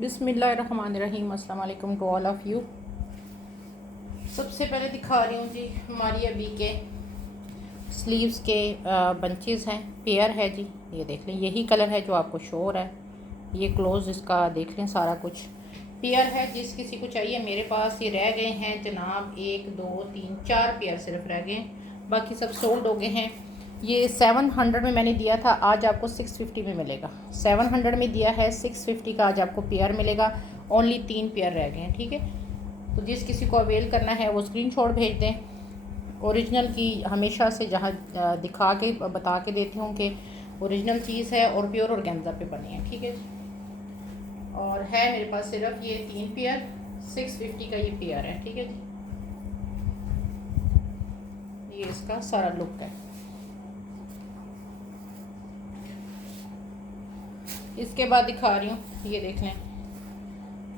बिस्मिल्लाहिर्रहमानिर्रहीम। अस्सलाम वालेकुम टू ऑल ऑफ़ यू। सबसे पहले दिखा रही हूँ जी, हमारी अभी के स्लीव्स के बंचेस हैं, पेयर है जी। ये देख लें, यही कलर है जो आपको शो हो रहा है। ये क्लोज इसका देख लें, सारा कुछ पेयर है। जिस किसी को चाहिए, मेरे पास ये रह गए हैं जनाब 1 2 3 4 पेयर सिर्फ रह गए हैं, बाकी सब सोल्ड हो गए हैं। ये 700 में मैंने दिया था, आज आपको 650 में मिलेगा। 700 में दिया है, 650 का आज आपको पेयर मिलेगा। ओनली 3 पेयर रह गए हैं, ठीक है। तो जिस किसी को अवेल करना है वो स्क्रीनशॉट भेज दें। ओरिजिनल की हमेशा से जहाँ दिखा के बता के देती हूँ कि ओरिजिनल चीज़ है और प्योर ऑर्गेन्जा पे बनी है, ठीक है जी। और है मेरे पास सिर्फ ये 3 पेयर, 650 का ये पेयर है, ठीक है जी। ये इसका सारा लुक है। इसके बाद दिखा रही हूँ, ये देख लें,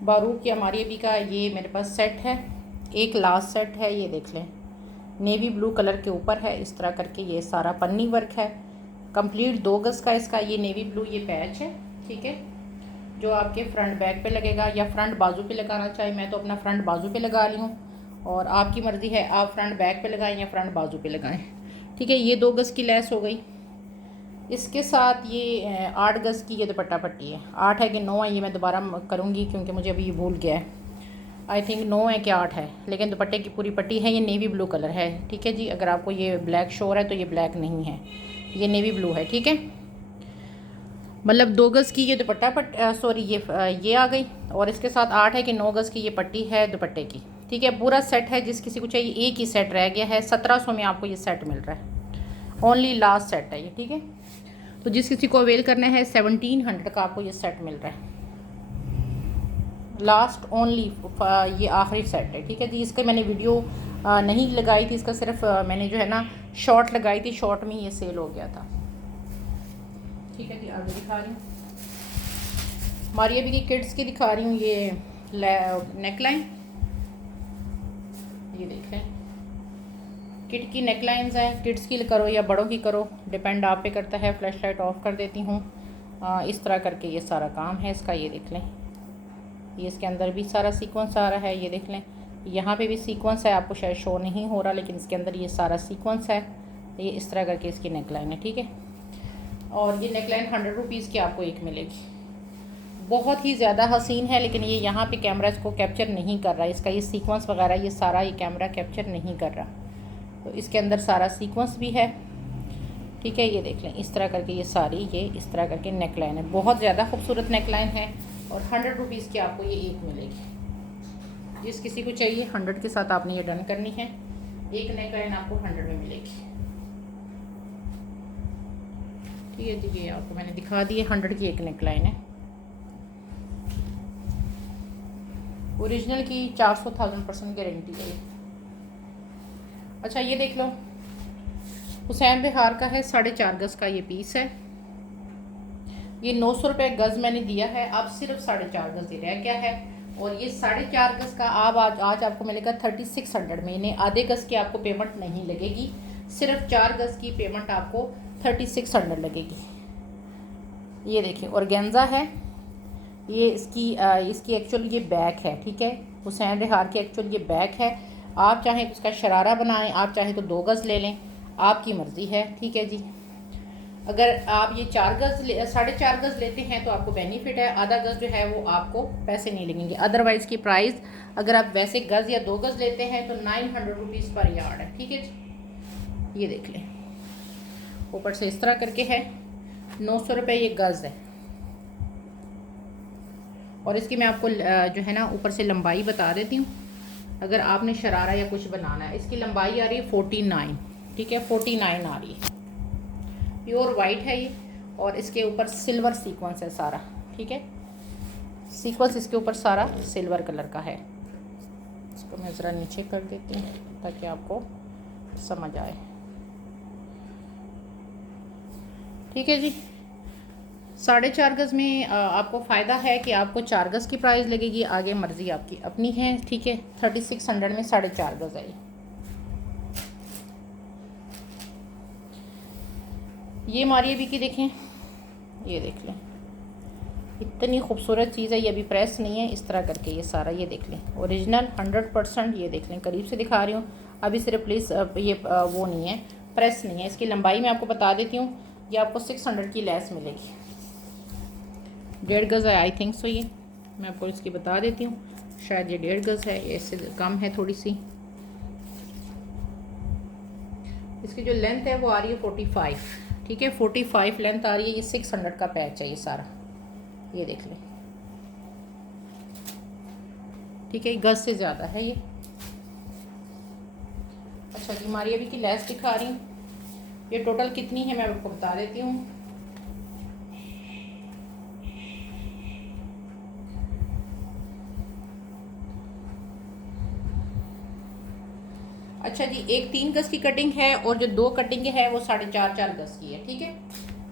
बारूक या मारियबी का ये मेरे पास सेट है। एक लास्ट सेट है, ये देख लें, नेवी ब्लू कलर के ऊपर है इस तरह करके। ये सारा पन्नी वर्क है, कंप्लीट 2 गज़ का इसका ये नेवी ब्लू ये पैच है, ठीक है। जो आपके फ्रंट बैक पे लगेगा या फ्रंट बाजू पे लगाना चाहिए। मैं तो अपना फ्रंट बाजू पे लगा रही हूँ, और आपकी मर्ज़ी है, आप फ्रंट बैक पे लगाएं या फ्रंट बाजू पे लगाएं, ठीक है। ये 2 गज़ की लेस हो गई। इसके साथ ये 8 गज़ की ये दुपट्टा पट्टी है। 8 है कि 9 है, ये मैं दोबारा करूँगी क्योंकि मुझे अभी ये भूल गया है। आई थिंक 9 है कि 8 है, लेकिन दुपट्टे की पूरी पट्टी है। ये नेवी ब्लू कलर है, ठीक है जी। अगर आपको ये ब्लैक शो हो रहा है तो ये ब्लैक नहीं है, ये नेवी ब्लू है, ठीक है। मतलब 2 गज़ की ये दुपट्टा सॉरी ये आ गई। और इसके साथ 8 है कि 9 गज़ की ये पट्टी है दुपट्टे की, ठीक है। पूरा सेट है। जिस किसी को चाहिए, एक ही सेट रह गया है। 1700 में आपको ये सेट मिल रहा है। ओनली लास्ट सेट है ये, ठीक है। तो जिस किसी को अवेल करना है, 1700 का आपको ये सेट मिल रहा है। लास्ट ओनली, ये आखिरी सेट है, ठीक है जी। इसका मैंने वीडियो नहीं लगाई थी, इसका सिर्फ मैंने जो है ना शॉर्ट लगाई थी, शॉर्ट में ये सेल हो गया था, ठीक है जी। आगे दिखा रही हूँ, हमारी अभी की किड्स की दिखा रही हूँ। ये नेक लाइन, ये देख लें, किड की नेक लाइन्स हैं। किड्स की करो या बड़ों की करो, डिपेंड आप पे करता है। फ्लैश लाइट ऑफ कर देती हूँ। इस तरह करके ये सारा काम है इसका, ये देख लें। ये इसके अंदर भी सारा सीक्वेंस आ रहा है, ये देख लें। यहाँ पे भी सीक्वेंस है, आपको शायद शो नहीं हो रहा, लेकिन इसके अंदर ये सारा सीक्वेंस है। ये इस तरह करके इसकी नेक लाइन है, ठीक है। और ये नेक लाइन 100 रुपीज़ की आपको एक मिलेगी। बहुत ही ज़्यादा हसीन है, लेकिन ये यहाँ पे कैमरा इसको कैप्चर नहीं कर रहा। इसका ये सीक्वेंस वगैरह ये सारा ये कैमरा कैप्चर नहीं कर रहा। तो इसके अंदर सारा सीक्वेंस भी है, ठीक है। ये देख लें, इस तरह करके ये सारी ये इस तरह करके नेक लाइन है। बहुत ज़्यादा खूबसूरत नेक लाइन है, और 100 रुपीज़ की आपको ये एक मिलेगी। जिस किसी को चाहिए, 100 के साथ आपने ये डन करनी है। एक नेक लाइन आपको 100 में मिलेगी, ठीक है जी। ये आपको मैंने दिखा दी है, 100 की एक नेक लाइन है। ओरिजिनल की 400,000% गारंटी है। अच्छा, ये देख लो, हुसैन बिहार का है, 4.5 गज़ का ये पीस है। ये 900 रुपये गज़ मैंने दिया है, अब सिर्फ 4.5 गज़ रह गया है। और ये 4.5 गज़ का आज आपको मिलेगा 3600 में। इन्हें आधे गज़ की आपको पेमेंट नहीं लगेगी, सिर्फ 4 गज़ की पेमेंट आपको 3600 लगेगी। ये देखिए, ऑर्गेन्जा है ये। इसकी एक्चुअल ये बैक है, ठीक है। हुसैन बिहार की एक्चुअल ये बैक है। आप चाहें तो इसका शरारा बनाएं, आप चाहें तो 2 गज़ ले लें, आपकी मर्ज़ी है, ठीक है जी। अगर आप ये 4.5 गज़ लेते हैं तो आपको बेनिफिट है। आधा गज़ जो है वो आपको पैसे नहीं लगेंगे। अदरवाइज़ की प्राइस, अगर आप वैसे गज़ या 2 गज़ लेते हैं तो 900 रुपीज़ पर यार्ड है, ठीक है जी। ये देख लें, ऊपर से इस तरह करके है, 900 रुपये ये गज़ है। और इसकी मैं आपको जो है ना ऊपर से लंबाई बता देती हूँ। अगर आपने शरारा या कुछ बनाना है, इसकी लंबाई आ रही है 49, ठीक है। 49 आ रही है। प्योर वाइट है ये, और इसके ऊपर सिल्वर सीक्वेंस है सारा, ठीक है। सीक्वेंस इसके ऊपर सारा सिल्वर कलर का है। इसको मैं ज़रा नीचे कर देती हूँ ताकि आपको समझ आए, ठीक है जी। 4.5 गज़ में आपको फ़ायदा है कि आपको 4 गज़ की प्राइस लगेगी। आगे मर्ज़ी आपकी अपनी है, ठीक है। 3600 में 4.5 गज़ है ये। मारिए भी की देखें, ये देख लें, इतनी खूबसूरत चीज़ है, ये अभी प्रेस नहीं है। इस तरह करके ये सारा ये देख लें, ओरिजिनल 100%। ये देख लें, करीब से दिखा रही हूँ अभी सिर्फ प्लीज़। ये वो नहीं है, प्रेस नहीं है। इसकी लंबाई मैं आपको बता देती हूँ, ये आपको 600 की लेस मिलेगी। 1.5 गज़ है आई थिंक सो। ये मैं आपको इसकी बता देती हूँ, शायद ये 1.5 गज़ है, ये इससे कम है थोड़ी सी। इसकी जो लेंथ है वो आ रही है 45, ठीक है, 45 लेंथ आ रही है। ये 600 का पैच है ये सारा, ये देख लें, ठीक है, गज से ज़्यादा है ये। अच्छा जी, हमारी अभी की लेस दिखा रही हूँ, ये टोटल कितनी है मैं आपको बता देती हूँ। अच्छा जी, एक 3 गज़ की कटिंग है और जो 2 कटिंग है वो 4.5 गज़ की है, ठीक है।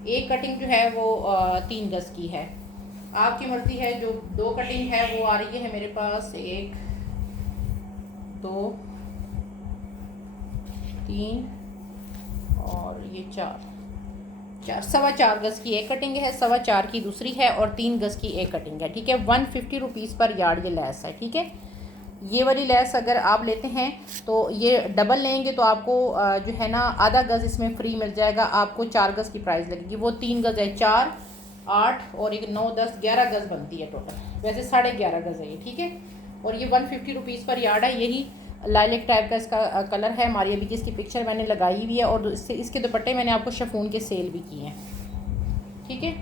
एक कटिंग जो है वो 3 गज़ की है, आपकी मर्ज़ी है। जो 2 कटिंग है वो आ रही है मेरे पास 1 2 3 और ये 4 4.25 गज़ की एक कटिंग है, 4.25 की दूसरी है और 3 गज़ की एक कटिंग है, ठीक है। 150 रुपीज़ पर यार्ड ये लेस है, ठीक है। ये वाली लेस अगर आप लेते हैं तो ये डबल लेंगे तो आपको जो है ना आधा गज़ इसमें फ्री मिल जाएगा। आपको 4 गज़ की प्राइस लगेगी। वो 3 गज़ है, 4 8 और एक 9 10 11 गज़ बनती है टोटल। वैसे 11.5 गज़ है ये, ठीक है। और ये 150 रुपीज़ पर यार्ड है। यही लाइलेक टाइप का इसका कलर है। हमारी अभी जिसकी पिक्चर मैंने लगाई हुई है और इसके दुपट्टे मैंने आपको शिफॉन के सेल भी किए हैं, ठीक है।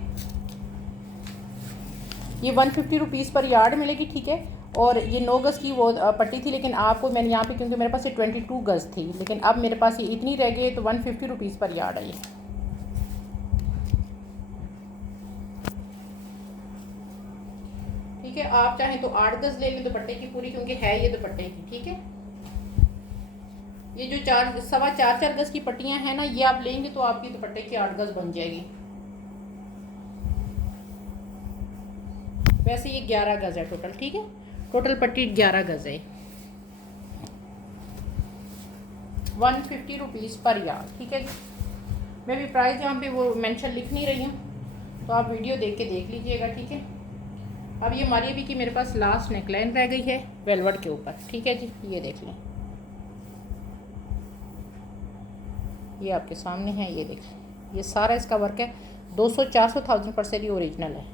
ये 150 रुपीज़ पर यार्ड मिलेगी, ठीक है। और ये 9 गज़ की वो पट्टी थी, लेकिन आपको मैंने यहाँ पे, क्योंकि मेरे पास ये 22 गज़ थी, लेकिन अब मेरे पास ये इतनी रह गई, तो 150 रुपीज़ पर यार्ड है ये, ठीक है। आप चाहें तो 8 गज़ ले लें दुपट्टे की पूरी, क्योंकि है ये दुपट्टे की, ठीक है। ये जो 4.25 गज़ की पट्टियाँ हैं ना, ये आप लेंगे तो आपकी दुपट्टे की 8 गज़ बन जाएगी। वैसे ये 11 गज़ है टोटल, ठीक है। टोटल पट्टी 11 गज़ है। 150 रुपीज़ पर यार्ड, ठीक है जी। मैं भी प्राइस यहाँ पे वो मेंशन लिख नहीं रही हूँ, तो आप वीडियो देख के देख लीजिएगा, ठीक है। अब ये हमारी अभी की मेरे पास लास्ट नेकलाइन रह गई है वेलवेट के ऊपर, ठीक है जी। ये देख लें, ये आपके सामने है, ये देख लें। ये सारा इसका वर्क है, 200-400,000% ये ओरिजिनल है,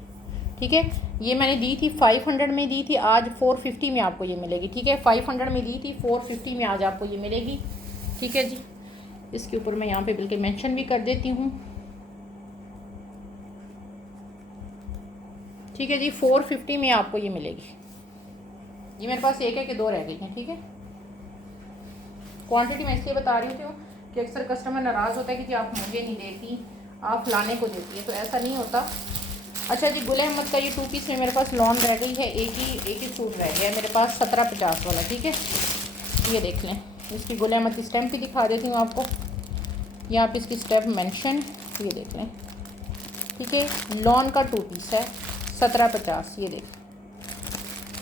ठीक है। ये मैंने दी थी 500 में दी थी, आज 450 में आपको ये मिलेगी, ठीक है। 500 में दी थी, 450 में आज आपको ये मिलेगी, ठीक है जी। इसके ऊपर मैं यहाँ पे बिल्कुल मेंशन भी कर देती हूँ, ठीक है जी। 450 में आपको ये मिलेगी। ये मेरे पास एक है कि 2 रह गई हैं, ठीक है। क्वांटिटी मैं इसलिए बता रही हूँ कि अक्सर कस्टमर नाराज़ होता है कि जी आप मुझे नहीं देती, आप फलाने को देती है, तो ऐसा नहीं होता। अच्छा जी, गुल अहमद का ये 2 पीस में मेरे पास लॉन रह गई है, एक ही सूट रह गया है मेरे पास 1750 वाला, ठीक है। ये देख लें, इसकी गुल अहमद की स्टैम्प भी दिखा देती हूँ आपको, यहाँ पे इसकी स्टैम्प मेंशन, ये देख लें, ठीक है। लॉन का 2 पीस है 1750, ये देख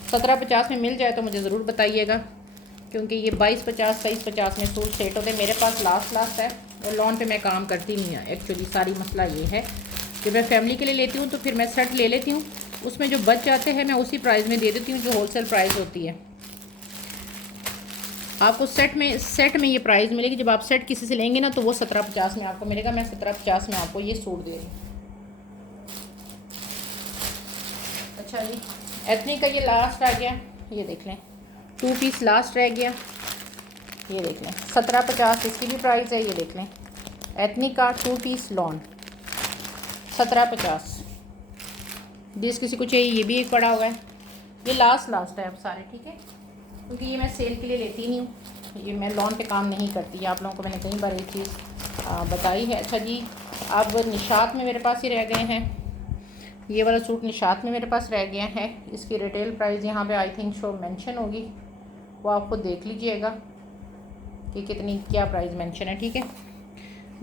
1750 में मिल जाए तो मुझे ज़रूर बताइएगा, क्योंकि ये 2250 2350 में सूट सेट होते हैं। मेरे पास लास्ट है और लॉन पे मैं काम करती नहीं है एक्चुअली। सारी मसला ये है कि मैं फैमिली के लिए लेती हूँ तो फिर मैं सेट ले लेती हूँ, उसमें जो बच जाते हैं मैं उसी प्राइस में दे देती हूँ जो होलसेल प्राइस होती है। आपको सेट में ये प्राइस मिलेगी। जब आप सेट किसी से लेंगे ना तो वो 1750 में आपको मिलेगा। मैं 1750 में आपको ये सूट दे रही हूँ। अच्छा जी, एथनिक का ये लास्ट आ गया, ये देख लें, 2 पीस लास्ट रह गया, ये देख लें 1750 इसकी भी प्राइस है। ये देख लें, एथनिक का 2 पीस लॉन 1750। जिस किसी को चाहिए ये भी एक पड़ा हुआ है। ये लास्ट है अब सारे, ठीक है, क्योंकि ये मैं सेल के लिए लेती नहीं हूँ, ये मैं लॉन पे काम नहीं करती। आप लोगों को मैंने कई बार ये चीज़ बताई है। अच्छा जी, अब निशात में मेरे पास ही रह गए हैं। ये वाला सूट निशात में मेरे पास रह गया है। इसकी रिटेल प्राइस यहाँ पे आई थिंक शो मेंशन होगी, वो आपको देख लीजिएगा कि कितनी क्या प्राइस मेंशन है, ठीक है।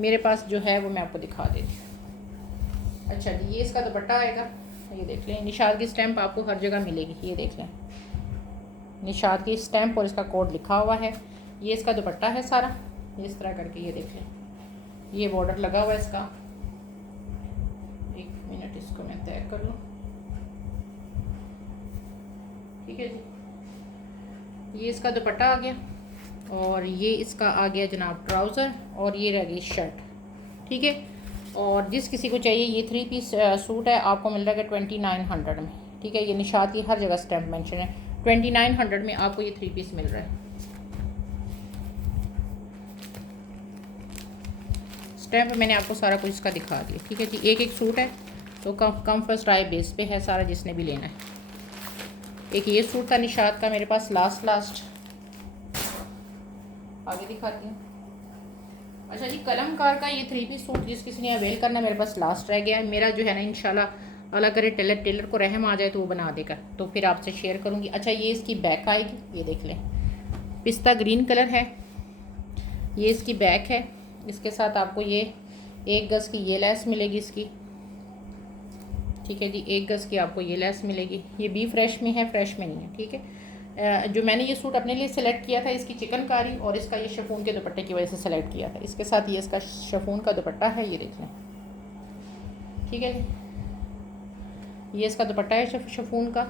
मेरे पास जो है वो मैं आपको दिखा देती हूँ। अच्छा जी, ये इसका दुपट्टा आएगा, ये देख लें। निशात की स्टैंप आपको हर जगह मिलेगी, ये देख लें, निशात की स्टैंप और इसका कोड लिखा हुआ है। ये इसका दुपट्टा है सारा, इस तरह करके, ये देख लें, ये बॉर्डर लगा हुआ है इसका। एक मिनट, इसको मैं तय कर लूँ। ठीक है जी। ये इसका दुपट्टा आ गया और ये इसका आ गया जनाब ट्राउज़र और ये रह गई शर्ट, ठीक है। और जिस किसी को चाहिए ये 3 पीस सूट है, आपको मिल रहा है 2900 में, ठीक है। ये निशात की हर जगह स्टैम्प मेंशन है, 2900 में आपको ये 3 पीस मिल रहा है। स्टैम्प मैंने आपको सारा कुछ इसका दिखा दिया, ठीक है जी। एक एक सूट है तो कम फर्स्ट ट्राई बेस पे है सारा, जिसने भी लेना है। एक ये सूट था निशात का मेरे पास, लास्ट आगे दिखाती हूँ। अच्छा जी, कलमकार का ये 3 पीस सूट जिस किसी ने अवेल करना मेरे पास लास्ट रह गया है। मेरा जो है ना इंशाल्लाह अल्लाह करे टेलर को रहम आ जाए तो वो बना देगा, तो फिर आपसे शेयर करूँगी। अच्छा, ये इसकी बैक आएगी, ये देख लें, पिस्ता ग्रीन कलर है। ये इसकी बैक है, इसके साथ आपको ये 1 गज़ की ये लेस मिलेगी इसकी, ठीक है जी। 1 गज़ की आपको ये लेस मिलेगी। ये भी फ्रेश में है, फ्रेश में नहीं है, ठीक है। जो मैंने ये सूट अपने लिए सेलेक्ट किया था, इसकी चिकनकारी और इसका ये शिफॉन के दुपट्टे की वजह से सेलेक्ट किया था। इसके साथ ये इसका शिफॉन का दुपट्टा है, ये देख लें, ठीक है जी। ये इसका दुपट्टा है शिफॉन का,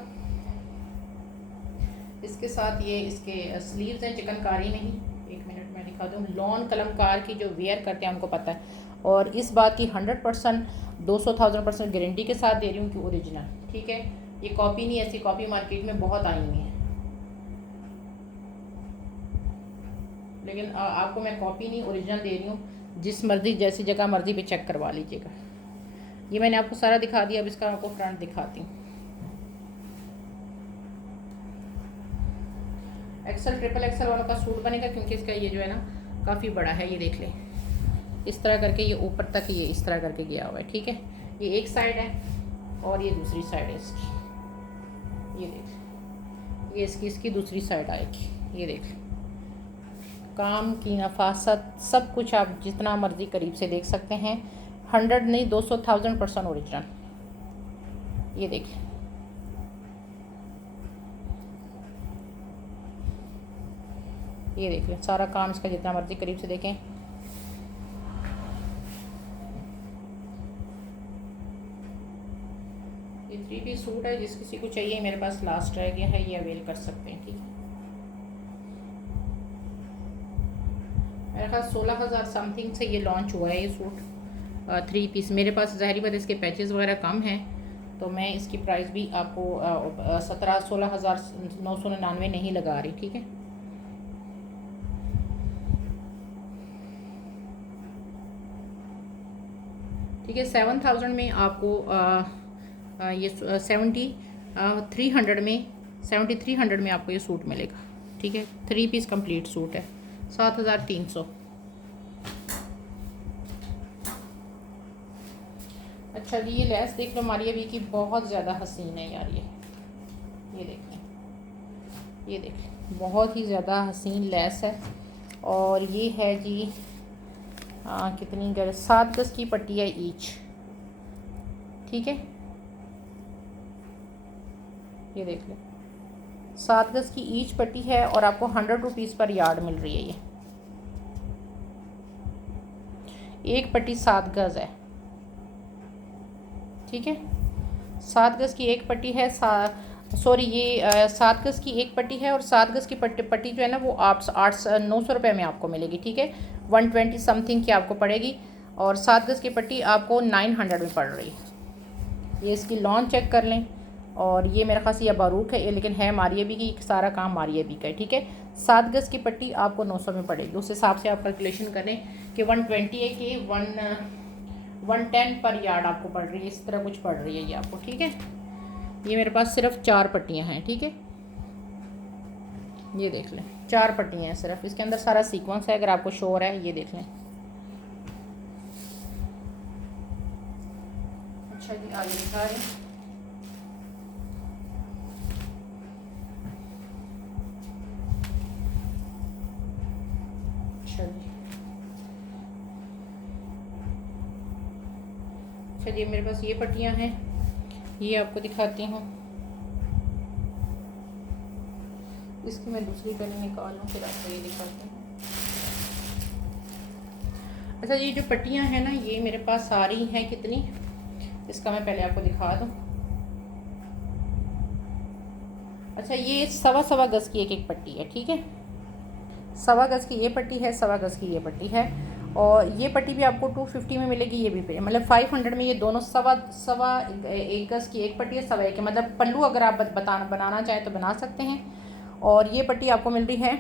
इसके साथ ये इसके स्लीव्स हैं चिकनकारी में ही। 1 मिनट में दिखा दूँ। लॉन कलमकार की जो वेयर करते हैं उनको पता है, और इस बात की 100% 200,000% गारंटी के साथ दे रही हूँ कि ओरिजिनल, ठीक है। ये कॉपी नहीं, ऐसी कॉपी मार्केट में बहुत आई हुई है, लेकिन आपको मैं कॉपी नहीं ओरिजिनल दे रही हूँ। जिस मर्ज़ी जैसी जगह मर्ज़ी पे चेक करवा लीजिएगा। ये मैंने आपको सारा दिखा दिया, अब इसका आपको फ्रंट दिखाती हूँ। एक्सल ट्रिपल एक्सल वालों का सूट बनेगा, क्योंकि इसका ये जो है ना काफ़ी बड़ा है। ये देख लें, इस तरह करके ये ऊपर तक ये इस तरह करके गया हुआ है, ठीक है। ये एक साइड है और ये दूसरी साइड है इसकी, ये देख, ये इसकी दूसरी साइड आएगी, ये देख। काम की नफासत सब कुछ आप जितना मर्ज़ी करीब से देख सकते हैं। 100 नहीं 200,000% ओरिजिनल, ये देखें। ये देख लें, सारा काम इसका जितना मर्ज़ी करीब से देखें। ये 3 पीस सूट है, जिस किसी को चाहिए मेरे पास लास्ट रह गया है, ये अवेल कर सकते हैं, ठीक है। मेरे ख्याल 16,000 समथिंग से ये लॉन्च हुआ है ये सूट 3 पीस। मेरे पास ज़ाहिर बात इसके पैचेस वगैरह कम हैं, तो मैं इसकी प्राइस भी आपको 16,999 नहीं लगा रही, ठीक है। ठीक है, 7,000 में आपको ये 7300 में 7300 में आपको ये सूट मिलेगा, ठीक है। 3 पीस कंप्लीट सूट है, 7,300। अच्छा जी, ये लेस देख लो मारिया भी की, बहुत ज़्यादा हसीन है यार ये देखें, ये देखें, बहुत ही ज़्यादा हसीन लेस है। और ये है जी कितनी 7 गज़ की पट्टी है ईच, ठीक है। ये देख लो, 7 गज़ की ईच पट्टी है और आपको 100 रुपीज़ पर यार्ड मिल रही है। ये एक पट्टी 7 गज़ है, ठीक है। 7 गज़ की एक पट्टी है, सॉरी ये 7 गज़ की एक पट्टी है, और 7 गज़ की पट्टी जो है ना वो 900 रुपये में आपको मिलेगी, ठीक है। 120 समथिंग की आपको पड़ेगी, और 7 गज़ की पट्टी आपको 900 में पड़ रही है। ये इसकी लॉन चेक कर लें। और ये मेरे ख़ास या बारूक है, लेकिन है मारिया भी की, सारा काम मारिया भी का है, ठीक है। 7 गज़ की पट्टी आपको 900 में पड़ेगी। उस हिसाब से आप कैलकुलेशन करें कि 120 है कि 110 पर यार्ड आपको पड़ रही है, इस तरह कुछ पड़ रही है ये आपको, ठीक है। ये मेरे पास सिर्फ 4 पट्टियाँ हैं, ठीक है। ये देख लें, 4 पट्टियाँ हैं सिर्फ, इसके अंदर सारा सीक्वेंस है, अगर आपको शो हो रहा है, ये देख लें। अच्छा जी, आगे दिखा रहे हैं। अच्छा जी, मेरे पास ये पट्टियाँ हैं, ये आपको दिखाती हूँ। इसकी मैं दूसरी पहले निकालूँ, फिर आपको ये दिखाती हूँ। अच्छा, ये जो पट्टियाँ हैं ना, ये मेरे पास सारी हैं। कितनी, इसका मैं पहले आपको दिखा दूँ। अच्छा, ये सवा सवा गज़ की एक एक पट्टी है, ठीक है। सवा गज़ की ये पट्टी है, सवा गज़ की ये पट्टी है, और ये पट्टी भी आपको 250 में मिलेगी, ये भी मतलब 500 में। ये दोनों सवा सवा एक गज़ की एक पट्टी है, सवा एक है, मतलब पल्लू अगर आप बनाना चाहें तो बना सकते हैं। और ये पट्टी आपको मिल रही है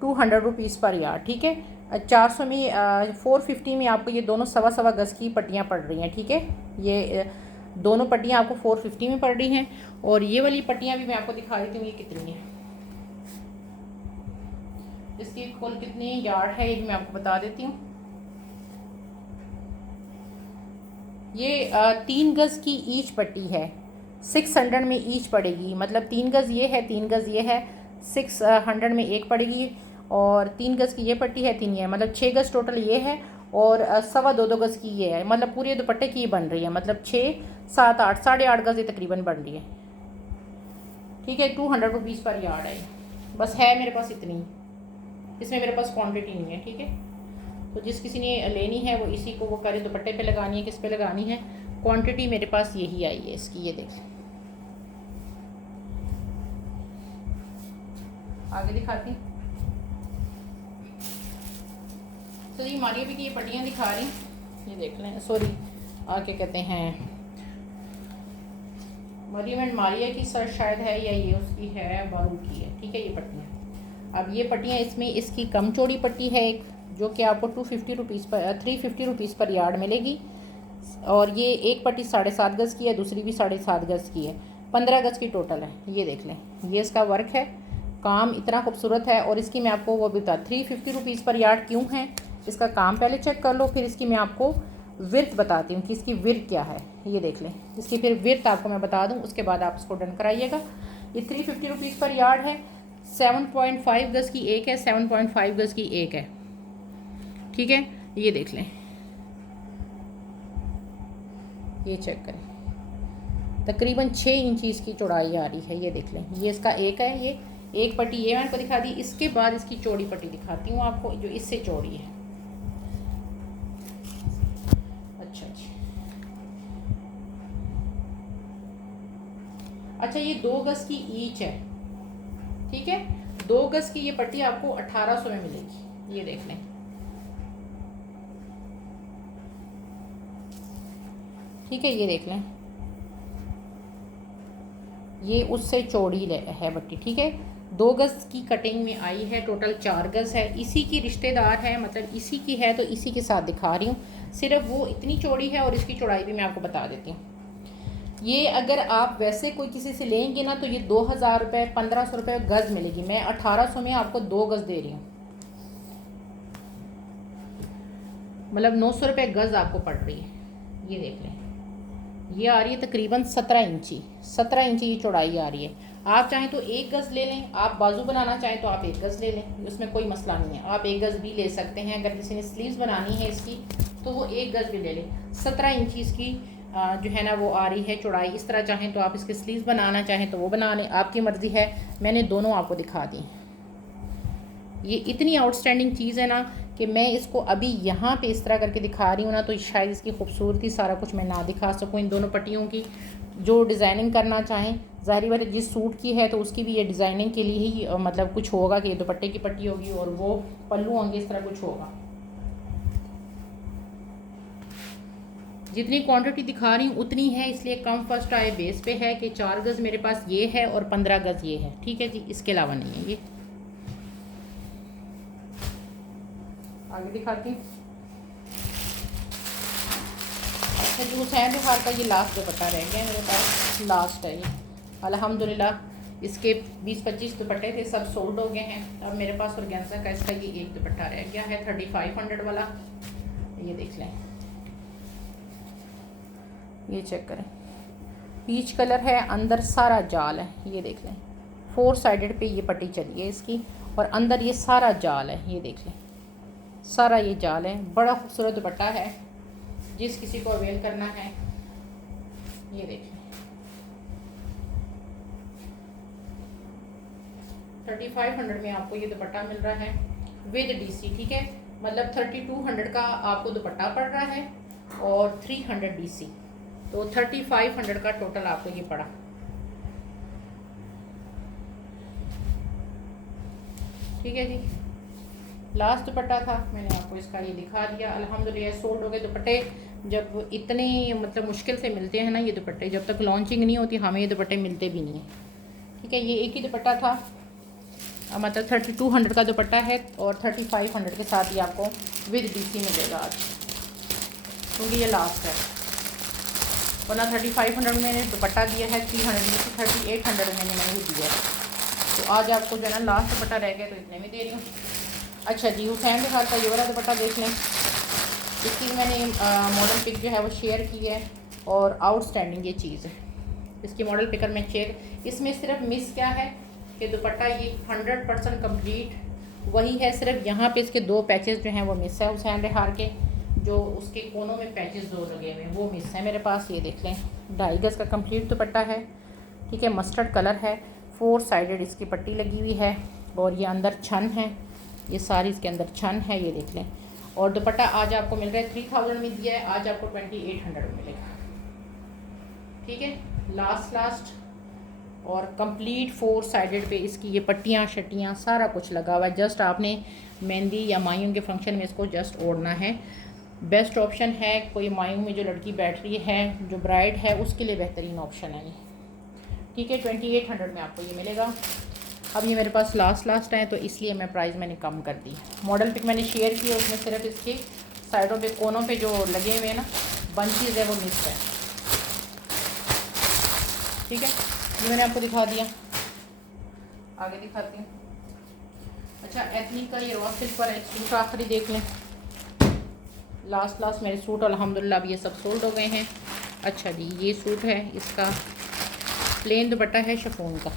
200 रुपीज़ पर यार्ड, ठीक है। 400 में 450 में आपको ये दोनों सवा सवा गज़ की पट्टियाँ पड़ रही हैं, ठीक है। ये दोनों पट्टियाँ आपको 450 में पड़ रही हैं। और ये वाली पट्टियाँ भी मैं आपको दिखा देती हूँ ये कितनी है, इसकी कुल कितनी यार्ड है ये भी मैं आपको बता देती हूँ। ये 3 गज़ की ईच पट्टी है, 600 में ईच पड़ेगी, मतलब 3 गज़ ये है, 3 गज़ ये है, 600 में एक पड़ेगी। और 3 गज़ की ये पट्टी है, 3 ये है, मतलब 6 गज़ टोटल ये है। और सवा दो गज़ की ये है, मतलब पूरे दुपट्टे की ये बन रही है, मतलब 6 7 8 8.5 गज़ ये तकरीबन बन रही है, ठीक है। 200 रुपीज़ पर यार्ड है, बस है मेरे पास इतनी, इसमें मेरे पास क्वांटिटी नहीं है, ठीक है। तो जिस किसी ने लेनी है वो इसी को वो करे, दुपट्टे पे लगानी है, किस पे लगानी है, क्वांटिटी मेरे पास यही आई है इसकी, ये देख। आगे दिखाती हूँ। तो ये मारिया भी की ये पट्टियाँ दिखा रही, ये देख लें। सॉरी, आगे कहते हैं मरियम एंड मारिया की सर शायद है, या ये उसकी है, बारू की है, ठीक है। ये पट्टियाँ, अब ये पट्टियाँ इसमें इसकी कम चौड़ी पट्टी है एक, जो कि आपको 250 रुपीज़ पर 350 रुपीज़ पर यार्ड मिलेगी। और ये एक पट्टी 7.5 गज़ की है, दूसरी भी 7.5 गज़ की है, 15 गज़ की टोटल है। ये देख लें, ये इसका वर्क है, काम इतना खूबसूरत है। और इसकी मैं आपको वो भी बता 350 रुपीज़ पर यार्ड क्यों है, इसका काम पहले चेक कर लो, फिर इसकी मैं आपको विर्थ बताती हूँ कि इसकी विर्थ क्या है। ये देख लें, इसकी फिर विर्थ आपको मैं बता दूँ, उसके बाद आप इसको डन कराइएगा। ये 350 रुपीज़ पर यार्ड है, 7.5 गज़ की एक है, 7.5 गज़ की एक है, ठीक है। ये देख लें, ये चेक करें, तकरीबन 6 इंच इसकी चौड़ाई आ रही है। ये देख लें, ये इसका एक है, ये एक पट्टी ये मैंने आपको दिखा दी। इसके बाद इसकी चौड़ी पट्टी दिखाती हूँ आपको, जो इससे चौड़ी है। अच्छा जी, अच्छा, ये 2 गज़ की ईच है, ठीक है। 2 गज़ की ये पट्टी आपको 1800 में मिलेगी। ये देख लें, ठीक है। ये देख लें, ये उससे चौड़ी है पट्टी, ठीक है। 2 गज़ की कटिंग में आई है, टोटल 4 गज़ है, इसी की रिश्तेदार है, मतलब इसी की है, तो इसी के साथ दिखा रही हूँ। सिर्फ वो इतनी चौड़ी है, और इसकी चौड़ाई भी मैं आपको बता देती हूँ। ये अगर आप वैसे कोई किसी से लेंगे ना, तो ये 2000 रुपये 1500 रुपये गज़ मिलेगी। मैं 1800 में आपको 2 गज़ दे रही हूँ, मतलब 900 रुपये गज़ आपको पड़ रही है। ये देख लें, ये आ रही है तकरीबन 17 इंची ये चौड़ाई आ रही है। आप चाहें तो 1 गज़ ले लें, आप बाजू बनाना चाहें तो आप 1 गज़ ले लें, उसमें कोई मसला नहीं है। आप 1 गज़ भी ले सकते हैं, अगर किसी ने स्लीव्स बनानी है इसकी तो वो 1 गज़ भी ले लें। 17 इंची इसकी जो है ना वो आ रही है चौड़ाई। इस तरह चाहें तो आप इसके स्लीव्स बनाना चाहें तो वो बना लें, आपकी मर्ज़ी है। मैंने दोनों आपको दिखा दी। ये इतनी आउटस्टैंडिंग चीज़ है ना कि मैं इसको अभी यहाँ पे इस तरह करके दिखा रही हूँ ना, तो शायद इसकी खूबसूरती सारा कुछ मैं ना दिखा सकूँ इन दोनों पट्टियों की। जो डिज़ाइनिंग करना चाहें, ज़ाहिर बात है जिस सूट की है तो उसकी भी ये डिज़ाइनिंग के लिए ही मतलब कुछ होगा कि ये दुपट्टे की पट्टी होगी और वो पल्लू होंगे, इस तरह कुछ होगा। जितनी क्वांटिटी दिखा रही हूँ उतनी है, इसलिए कम फर्स्ट आए बेस पे है कि 4 गज़ मेरे पास ये है और 15 गज़ ये है, ठीक है जी। इसके अलावा नहीं है। ये आगे दिखाती हूँ। अच्छा जी, हुसैन त्योहार का ये लास्ट दुपट्टा रह गया मेरे पास, लास्ट है ये अल्हम्दुलिल्लाह। इसके 20-25 दुपट्टे थे, सब सोल्ड हो गए हैं। अब मेरे पास ऑर्गेन्जा का इसका ये एक दुपट्टा रह गया है 3500 वाला। ये देख लें, ये चेक करें, पीच कलर है, अंदर सारा जाल है। ये देख लें, 4 साइडेड पे ये पट्टी चली है इसकी, और अंदर ये सारा जाल है। ये देख लें, सारा ये जाल है। बड़ा खूबसूरत दुपट्टा है, जिस किसी को अवेल करना है। ये देखें, 3500 में आपको ये दुपट्टा मिल रहा है विद डीसी, ठीक है। मतलब 3200 का आपको दुपट्टा पड़ रहा है और 300 डीसी, तो 3500 का टोटल आपको ये पड़ा। ठीक है जी। लास्ट दुपट्टा था, मैंने आपको इसका ये दिखा दिया। अल्हम्दुलिल्लाह सोल्ड हो गए दुपट्टे। जब इतने मतलब मुश्किल से मिलते हैं ना ये दुपट्टे, जब तक लॉन्चिंग नहीं होती हमें ये दुपट्टे मिलते भी नहीं हैं। ठीक है, ये एक ही दुपट्टा था, मतलब 3200 का दुपट्टा है और 3500 के साथ ही आपको विद डीसी मिलेगा आज, क्योंकि ये लास्ट है। वरना 3500 में मैंने दुपट्टा दिया है, 300 में से 3800 में मैंने दिया है। तो आज आपको जो है ना लास्ट दुपट्टा रह गया तो इतने में दे रही हूँ। अच्छा जी, हुसैन के साथ का ये वाला दुपट्टा देख लें। इसकी मैंने मॉडल पिक जो है वो शेयर की है और आउटस्टैंडिंग ये चीज़ है। इसकी मॉडल पिकर मैं चेक, इसमें सिर्फ मिस क्या है कि दुपट्टा ये 100% कंप्लीट वही है, सिर्फ यहाँ पे इसके 2 पैचेस जो हैं वो मिस है हुसैन रेहार के, जो उसके कोनों में पैचेस 2 लगे हुए हैं वो मिस है मेरे पास। ये देख लें, 2.5 गज का कंप्लीट दुपट्टा है। ठीक है, मस्टर्ड कलर है, 4 साइडेड इसकी पट्टी लगी हुई है और ये अंदर छन है, ये सारी इसके अंदर छन है। ये देख लें, और दुपट्टा आज आपको मिल रहा है 3000 में दिया है, आज आपको 2800 में मिलेगा। ठीक है, लास्ट और कंप्लीट 4 साइडेड पे इसकी ये पट्टियाँ शट्टियाँ सारा कुछ लगा हुआ है। जस्ट आपने मेहंदी या मायूं के फंक्शन में इसको जस्ट ओढ़ना है। बेस्ट ऑप्शन है, कोई मायूं में जो लड़की बैठ रही है, जो ब्राइड है, उसके लिए बेहतरीन ऑप्शन है ये। ठीक है, 2800 में आपको ये मिलेगा। अब ये मेरे पास लास्ट है तो इसलिए मैं प्राइस मैंने कम कर दी। मॉडल पिक मैंने शेयर की है, उसमें सिर्फ इसके साइडों पे कोनों पे जो लगे हुए हैं ना बंचेज है वो मिस है। ठीक है, ये मैंने आपको दिखा दिया, आगे दिखाती हूँ। अच्छा, एथनिक का ये रॉ सिल्क पर एक सूट आखिरी देख लें। लास्ट मेरे सूट अल्हम्दुलिल्लाह अब ये सब सोल्ड हो गए हैं। अच्छा जी, ये सूट है, इसका प्लेन दुपट्टा है शिफॉन का।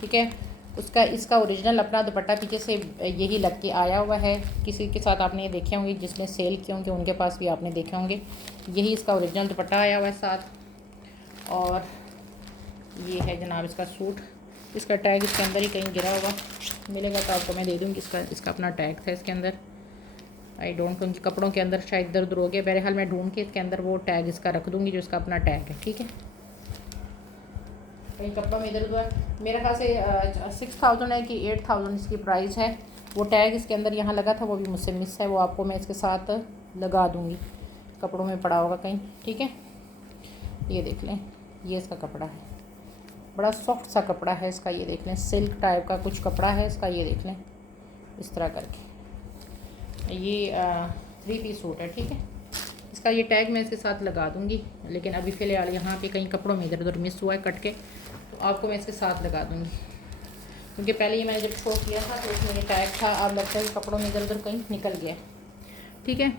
ठीक है, उसका इसका ओरिजिनल अपना दुपट्टा पीछे से यही लग के आया हुआ है। किसी के साथ आपने ये देखे होंगे, जिसने सेल किए होंगे उनके पास भी आपने देखे होंगे, यही इसका ओरिजिनल दुपट्टा आया हुआ है साथ। और ये है जनाब इसका सूट, इसका टैग इसके अंदर ही कहीं गिरा हुआ मिलेगा तो आपको मैं दे दूँगी। इसका अपना टैग था इसके अंदर, आई डोंट नो, कपड़ों के अंदर शायद इधर उधर हो गया। बहरहाल मैं ढूंढ के इसके अंदर वो टैग इसका रख दूँगी जो इसका अपना टैग है। ठीक है, कहीं कपड़ों में इधर उधर मेरे ख्याल से 6000 है कि 8000 इसकी प्राइस है। वो टैग इसके अंदर यहाँ लगा था, वो भी मुझसे मिस है, वो आपको मैं इसके साथ लगा दूँगी, कपड़ों में पड़ा होगा कहीं। ठीक है, ये देख लें, ये इसका कपड़ा है, बड़ा सॉफ्ट सा कपड़ा है इसका। ये देख लें, सिल्क टाइप का कुछ कपड़ा है इसका। ये देख लें इस तरह करके, ये 3 पीस सूट है। ठीक है, इसका ये टैग मैं इसके साथ लगा दूँगी, लेकिन अभी फ़िलहाल यहाँ पे कहीं कपड़ों में इधर उधर मिस हुआ है कट के, तो आपको मैं इसके साथ लगा दूँगी। क्योंकि पहले ये मैंने जब शो किया था तो इसमें ये टैग था, अब लगता है कि कपड़ों में इधर उधर कहीं निकल गया। ठीक है,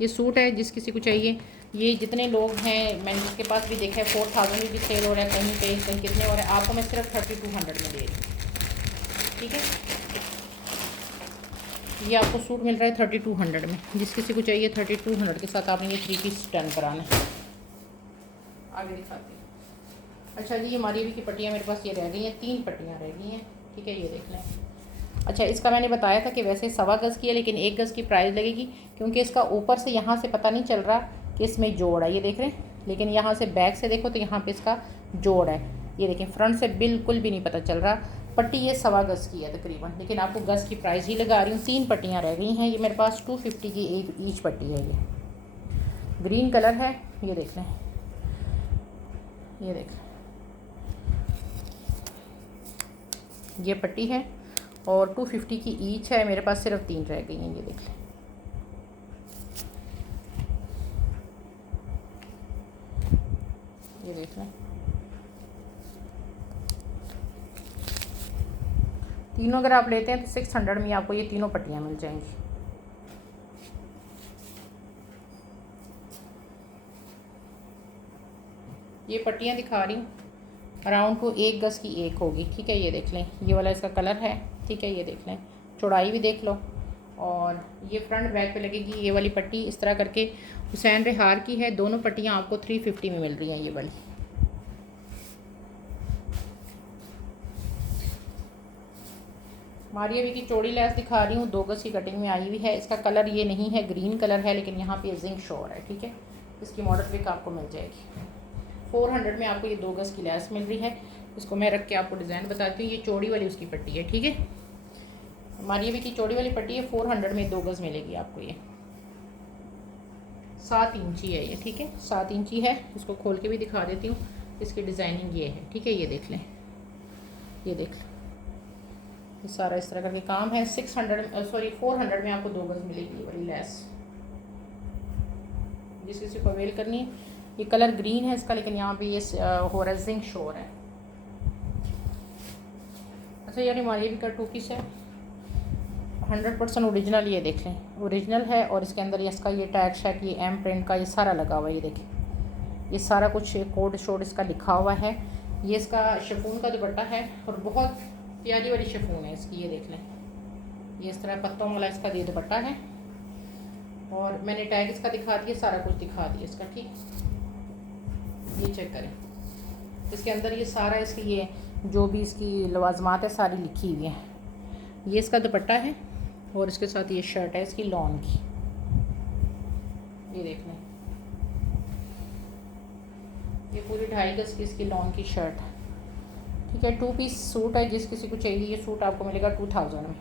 ये सूट है, जिस किसी को चाहिए। ये जितने लोग हैं, मैंने जिसके पास भी देखा है 4000 में भी सेल हो रहा है, कहीं कितने हो रहा है, आपको मैं सिर्फ 3200 में दे रही हूँ। ठीक है, ये आपको सूट मिल रहा है 3200 में। जिस किसी को चाहिए 3200 के साथ आपने ये 3 पीस डन कराना है। आगे दिखाते हैं। अच्छा जी, ये मारीवी की पट्टियाँ मेरे पास ये रह गई हैं, 3 पट्टियाँ रह गई हैं। ठीक है, ये देख लें। अच्छा, इसका मैंने बताया था कि वैसे 1.25 गज़ की है, लेकिन 1 गज़ की प्राइस लगेगी, क्योंकि इसका ऊपर से यहाँ से पता नहीं चल रहा कि इसमें जोड़ है। ये देख रहे हैं, लेकिन यहाँ से बैक से देखो तो यहाँ पे इसका जोड़ है। ये देखें, फ्रंट से बिल्कुल भी नहीं पता चल रहा। पट्टी ये 1.25 गज़ की है तकरीबन, लेकिन आपको गज़ की प्राइस ही लगा रही हूँ। 3 पट्टियाँ रह गई हैं। ये मेरे पास 250 की एक ईच पट्टी है। ये ग्रीन कलर है, ये देख लें, ये देख, ये पट्टी है और 250 की ईच है। मेरे पास सिर्फ 3 रह गई हैं। ये देख लें, ये देख लें, तीनों अगर आप लेते हैं तो 600 में आपको ये तीनों पट्टियाँ मिल जाएंगी। ये पट्टियाँ दिखा रही हूँ, अराउंड को 1 गज़ की एक होगी। ठीक है, ये देख लें, ये वाला इसका कलर है। ठीक है, ये देख लें, चौड़ाई भी देख लो, और ये फ्रंट बैक पे लगेगी ये वाली पट्टी इस तरह करके। हुसैन रेहार की है, दोनों पट्टियाँ आपको 350 में मिल रही हैं। ये वाली मारिया की चौड़ी लेस दिखा रही हूँ, 2 गज़ की कटिंग में आई हुई है। इसका कलर ये नहीं है, ग्रीन कलर है, लेकिन यहाँ पे जिंक शोर है। ठीक है, इसकी मॉडल पिक आपको मिल जाएगी। 400 में आपको ये 2 गज़ की लेस मिल रही है। इसको मैं रख के आपको डिज़ाइन बताती हूँ। ये चौड़ी वाली उसकी पट्टी है। ठीक है, हमारी भी की चौड़ी वाली पट्टी है, 400 में 2 गज़ मिलेगी आपको। ये 7 इंची है ये, ठीक है, 7 इंची है। इसको खोल के भी दिखा देती हूँ। इसकी डिज़ाइनिंग ये है, ठीक है, ये देख लें, ये देख लें, ये सारा इस तरह करके काम है। 400 में आपको 2 गज़ मिलेगी ये वाली लैस। जिस किसी को अवेल करनी है, ये कलर ग्रीन है इसका, लेकिन यहाँ पे ये हो रहा है जिंक शोर है। अच्छा, यानी हमारी भी का 2 पीस है, 100% ओरिजिनल। ये देख लें, ओरिजिनल है। और इसके अंदर इसका ये टैग शैग, ये एम प्रिंट का ये सारा लगा हुआ है। ये देखें, ये सारा कुछ कोड शोड इसका लिखा हुआ है। ये इसका शिफॉन का दुपट्टा है और बहुत प्यारी वाली शिफॉन है इसकी। ये देख लें, ये इस तरह पत्तों वाला इसका ये दुपट्टा है। और मैंने टैग इसका दिखा दिया, सारा कुछ दिखा दिया इसका, ठीक। ये चेक करें, इसके अंदर ये सारा इसकी ये जो भी इसकी लवाजमात है सारी लिखी हुई है। ये इसका दुपट्टा है और इसके साथ ये शर्ट है इसकी लॉन की। ये देख लें, ये पूरी 2.5 गज़ की इसकी लॉन की शर्ट है, ठीक है। 2 पीस सूट है। जिस किसी को चाहिए ये सूट आपको मिलेगा 2000 में,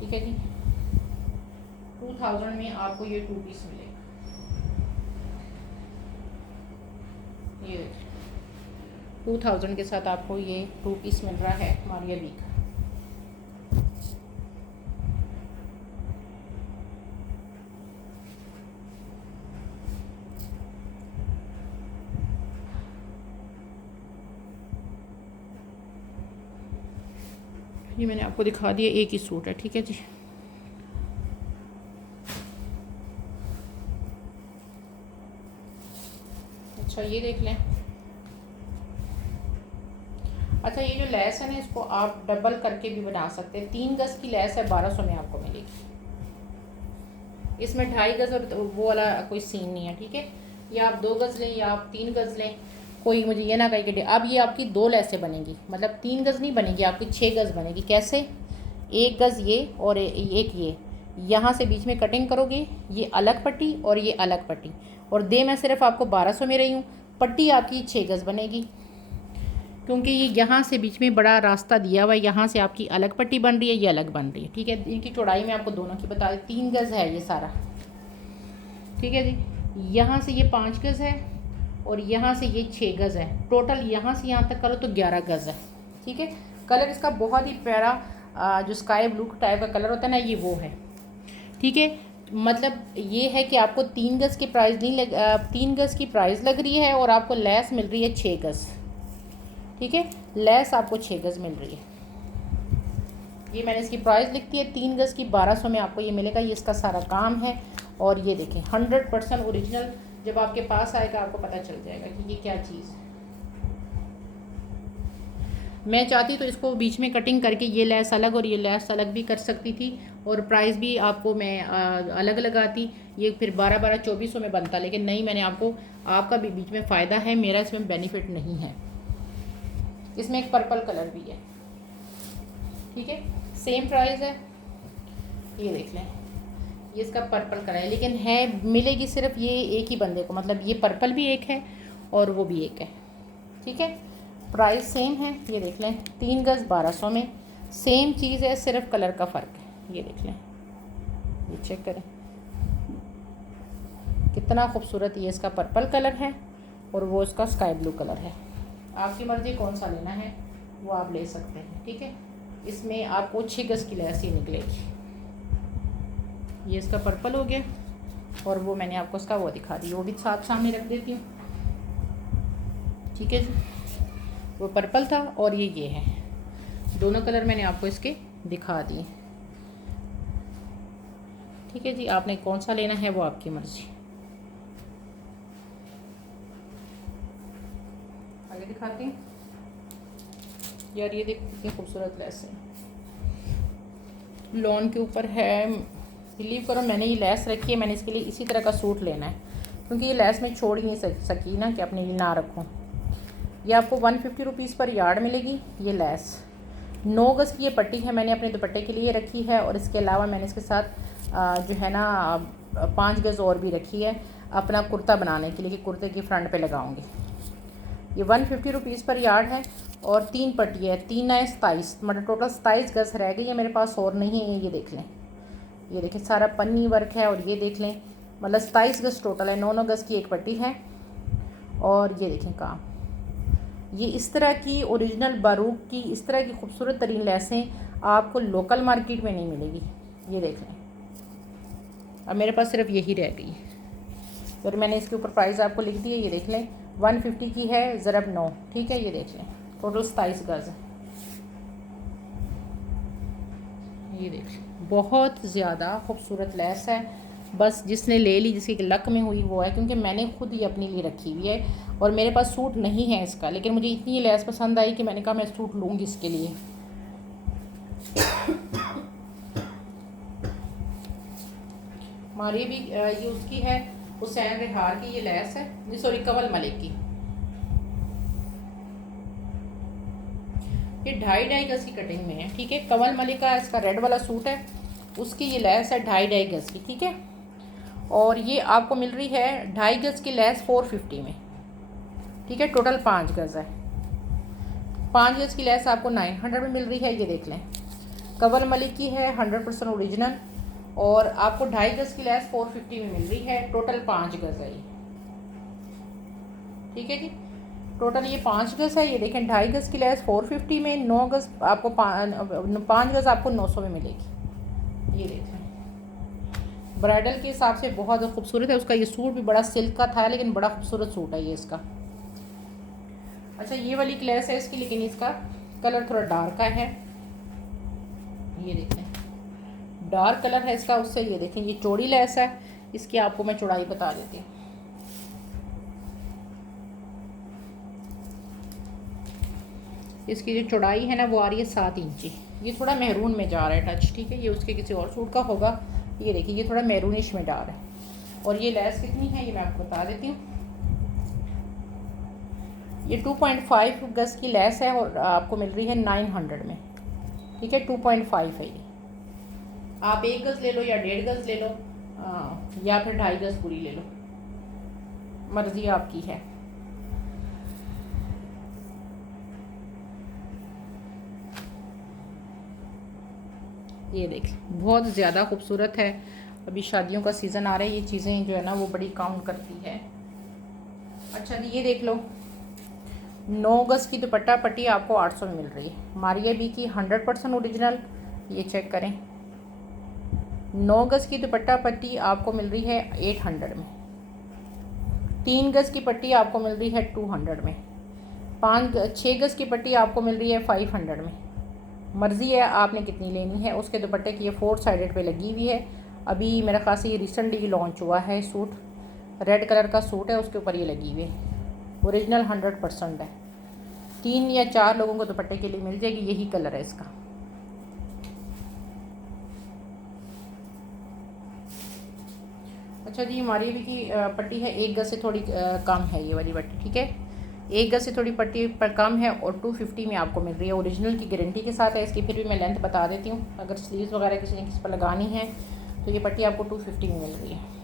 ठीक है जी। 2000 में आपको ये 2 पीस मिलेगा। ये 2000 के साथ आपको ये 2 पीस मिल रहा है हमारी अभी का। ये मैंने आपको दिखा दिया, एक ही सूट है, ठीक है जी। अच्छा, ये देख लें। अच्छा, ये जो लैस है ना, इसको आप डबल करके भी बना सकते हैं। 3 गज़ की लैस है, 1200 में आपको मिलेगी। इसमें 2.5 गज़ और वो वाला कोई सीन नहीं है, ठीक है। या आप 2 गज़ लें या आप 3 गज़ लें, कोई मुझे ये ना कहे कि अब ये आपकी 2 लैसें बनेगी, मतलब 3 गज़ नहीं बनेगी आपकी, 6 गज़ बनेगी। कैसे? 1 गज़ ये और एक ये, यहाँ से बीच में कटिंग करोगे, ये अलग पट्टी और ये अलग पट्टी, और दे मैं सिर्फ आपको 1200 में रही हूँ। पट्टी आपकी 6 गज़ बनेगी, क्योंकि ये यहाँ से बीच में बड़ा रास्ता दिया हुआ है। यहाँ से आपकी अलग पट्टी बन रही है, ये अलग बन रही है, ठीक है। इनकी चौड़ाई में आपको दोनों की बता दी, 3 गज़ है ये सारा, ठीक है जी। यहाँ से ये 5 गज़ है और यहाँ से ये 6 गज़ है। टोटल यहाँ से यहाँ तक करो तो 11 गज़ है, ठीक है। कलर इसका बहुत ही प्यारा जो स्काई ब्लू टाइप का कलर होता है ना, ये वो है, ठीक है। मतलब ये है कि आपको 3 गज़ की प्राइस नहीं 3 गज़ की प्राइस लग रही है और आपको लेस मिल रही है 6 गज़, ठीक है। लेस आपको 6 गज़ मिल रही है। ये मैंने इसकी प्राइस लिखती है 3 गज़ की 1200 में आपको ये मिलेगा। ये इसका सारा काम है। और ये देखें 100% ओरिजिनल, जब आपके पास आएगा आपको पता चल जाएगा कि ये क्या चीज़ है। मैं चाहती तो इसको बीच में कटिंग करके ये लेस अलग और ये लेस अलग भी कर सकती थी, और प्राइस भी आपको मैं अलग लगाती, ये फिर 12-12-2400 में बनता। लेकिन नहीं, मैंने आपका भी बीच में फ़ायदा है, मेरा इसमें बेनिफिट नहीं है। इसमें एक पर्पल कलर भी है, ठीक है, सेम प्राइस है। ये देख लें, ये इसका पर्पल कलर है, लेकिन है मिलेगी सिर्फ ये एक ही बंदे को, मतलब ये पर्पल भी एक है और वो भी एक है, ठीक है। प्राइस सेम है। ये देख लें, 3 गज़ 1200 में सेम चीज़ है, सिर्फ कलर का फ़र्क है। ये देख लें, ये चेक करें कितना खूबसूरत ये इसका पर्पल कलर है और वो इसका स्काई ब्लू कलर है। आपकी मर्ज़ी कौन सा लेना है वो आप ले सकते हैं, ठीक है। इसमें आपको 6 गज़ की लेस ही निकलेगी। ये इसका पर्पल हो गया और वो मैंने आपको इसका वो दिखा दी, वो भी साथ सामने रख देती हूँ, ठीक है जी। वो पर्पल था और ये है, दोनों कलर मैंने आपको इसके दिखा दिए, ठीक है जी। आपने कौन सा लेना है वो आपकी मर्ज़ी। आगे दिखाती हूँ यार, ये देख कितनी खूबसूरत लेस है, लॉन के ऊपर है। बिलीव करो, मैंने ये लेस रखी है, मैंने इसके लिए इसी तरह का सूट लेना है, क्योंकि ये लेस मैं छोड़ ही नहीं सकी ना कि अपने लिए ना रखूँ। ये आपको 150 रुपीज़ पर यार्ड मिलेगी। ये लेस 9 गज़ की ये पट्टी है, मैंने अपने दुपट्टे के लिए रखी है, और इसके अलावा मैंने इसके साथ जो है ना 5 गज़ और भी रखी है अपना कुर्ता बनाने के लिए, कि कुर्ते की फ्रंट पे लगाऊंगी। ये 150 रुपीज़ पर यार्ड है और 3 पट्टी है, 3 है 27, मतलब टोटल 27 गज़ रह गई है मेरे पास और नहीं है। ये देख लें, ये देखें सारा पन्नी वर्क है और ये देख लें मतलब 27 गज़ टोटल है, 9 गज़ की एक पट्टी है। और ये देखें काम, ये इस तरह की ओरिजिनल बारूक की इस तरह की खूबसूरत तरीन लेसें आपको लोकल मार्केट में नहीं मिलेगी। ये देख लें, अब मेरे पास सिर्फ यही रह गई और मैंने इसके ऊपर प्राइस आपको लिख दी है। ये देख लें 150 की है, ज़रब 9, ठीक है। ये देख लें टोटल 27 गज़ है। ये देख लें बहुत ज़्यादा खूबसूरत लेस है, बस जिसने ले ली जिसकी लक में हुई वो है, क्योंकि मैंने खुद ही अपने लिए रखी हुई है और मेरे पास सूट नहीं है इसका, लेकिन मुझे इतनी लेस पसंद आई कि मैंने कहा मैं सूट लूँगी इसके लिए। हमारी भी ये उसकी है हुसैन रिहार की ये लेस है, जी सॉरी कवल मलिक की। ये 2.5 गज़ की कटिंग में है, ठीक है। कवल मलिक का इसका रेड वाला सूट है, उसकी ये लेस है 2.5 गज़ की, ठीक है। और ये आपको मिल रही है 2.5 गज़ की लेस 450 में, ठीक है। टोटल 5 गज़ है, 5 गज़ की लेस आपको 900 में मिल रही है। ये देख लें कवल मलिक की है, 100% ओरिजिनल, और आपको 2.5 गज़ की लेस 450 में मिल रही है। टोटल 5 गज़ है ये, ठीक है जी। टोटल ये 5 गज़ है। ये देखें 2.5 गज़ की लेस 450 में, 9 गज़ आपको 5 गज़ आपको 900 में मिलेगी। ये देखें ब्राइडल के हिसाब से बहुत खूबसूरत है। उसका ये सूट भी बड़ा सिल्क का था, लेकिन बड़ा खूबसूरत सूट है ये इसका। अच्छा ये वाली लेस है इसकी, लेकिन इसका कलर थोड़ा डार्क का है। ये देखें डार्क कलर है इसका उससे। ये देखें ये चौड़ी लेस है, इसकी आपको मैं चौड़ाई बता देती हूँ। इसकी जो चौड़ाई है ना वो आ रही है 7 इंची। ये थोड़ा मैरून में जा रहा है टच, ठीक है। ये उसके किसी और सूट का होगा। ये देखिए ये थोड़ा मैरूनिश में जा रहा है। और ये लेस कितनी है ये मैं आपको बता देती हूँ। ये 2.5 गज़ की लेस है और आपको मिल रही है 900 में, ठीक है। 2.5 है ये। आप 1 गज़ ले लो या 1.5 गज़ ले लो, या फिर 2.5 गज़ पूरी ले लो, मर्ज़ी आपकी है। ये देख बहुत ज़्यादा खूबसूरत है। अभी शादियों का सीज़न आ रहा है, ये चीज़ें जो है ना वो बड़ी काउंट करती है। अच्छा जी ये देख लो 9 गज़ की दुपट्टा पट्टी आपको 800 में मिल रही है। मारिया बी की 100% ओरिजिनल। ये चेक करें 9 गज़ की दुपट्टा पट्टी आपको मिल रही है 800 में। 3 गज़ की पट्टी आपको मिल रही है 200 में। 6 गज़ की पट्टी आपको मिल रही है 500 में। मर्ज़ी है आपने कितनी लेनी है। उसके दुपट्टे की ये 4 साइडेड पे लगी हुई है। अभी मेरे ख्याल से ये रिसेंटली लॉन्च हुआ है सूट, रेड कलर का सूट है, उसके ऊपर ये लगी हुई है। ओरिजिनल 100% है। 3 या 4 लोगों को दुपट्टे के लिए मिल जाएगी। यही कलर है इसका। अच्छा जी हमारी भी की पट्टी है 1 गज़ से थोड़ी कम है ये वाली पट्टी, ठीक है। 1 गज़ से थोड़ी पट्टी पर कम है और 250 में आपको मिल रही है। ओरिजिनल की गारंटी के साथ है इसकी। फिर भी मैं लेंथ बता देती हूँ, अगर स्लीव्स वगैरह किसी ने किस पर लगानी है तो ये पट्टी आपको 250 में मिल रही है।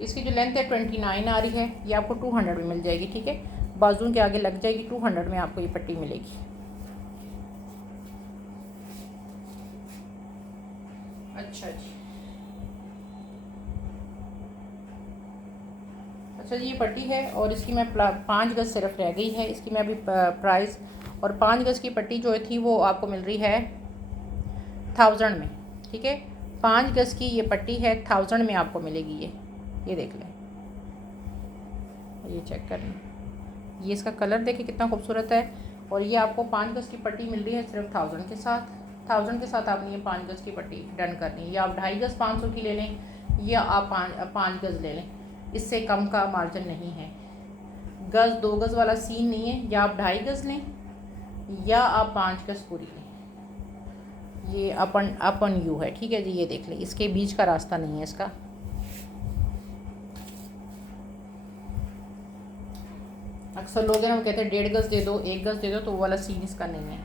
इसकी जो लेंथ है 29 आ रही है, ये आपको 200 में मिल जाएगी, ठीक है। बाजू के आगे लग जाएगी, 200 में आपको ये पट्टी मिलेगी। अच्छा जी अच्छा जी ये पट्टी है और इसकी मैं 5 गज़ सिर्फ रह गई है। इसकी मैं अभी प्राइस, और 5 गज़ की पट्टी जो थी वो आपको मिल रही है 1000 में, ठीक है। 5 गज़ की ये पट्टी है 1000 में आपको मिलेगी ये देख लें। ये चेक कर लें, ये इसका कलर देखिए कितना खूबसूरत है। और ये आपको 5 गज़ की पट्टी मिल रही है सिर्फ 1000 के साथ। 1000 के साथ आपने ये 5 गज़ की पट्टी डन करनी है। या आप 2.5 गज़ 500 की ले लें, या आप 5 गज़ ले लें, इससे कम का मार्जिन नहीं है। गज़ 2 गज़ वाला सीन नहीं है। या आप 2.5 गज़ लें या आप 5 गज़ पूरी लें। ये अपन यू है, ठीक है जी। ये देख लें इसके बीच का रास्ता नहीं है इसका। अक्सर लोग हैं ना वो कहते हैं 1.5 गज़ दे दो, 1 गज़ दे दो, तो वो वाला सीन इसका नहीं है।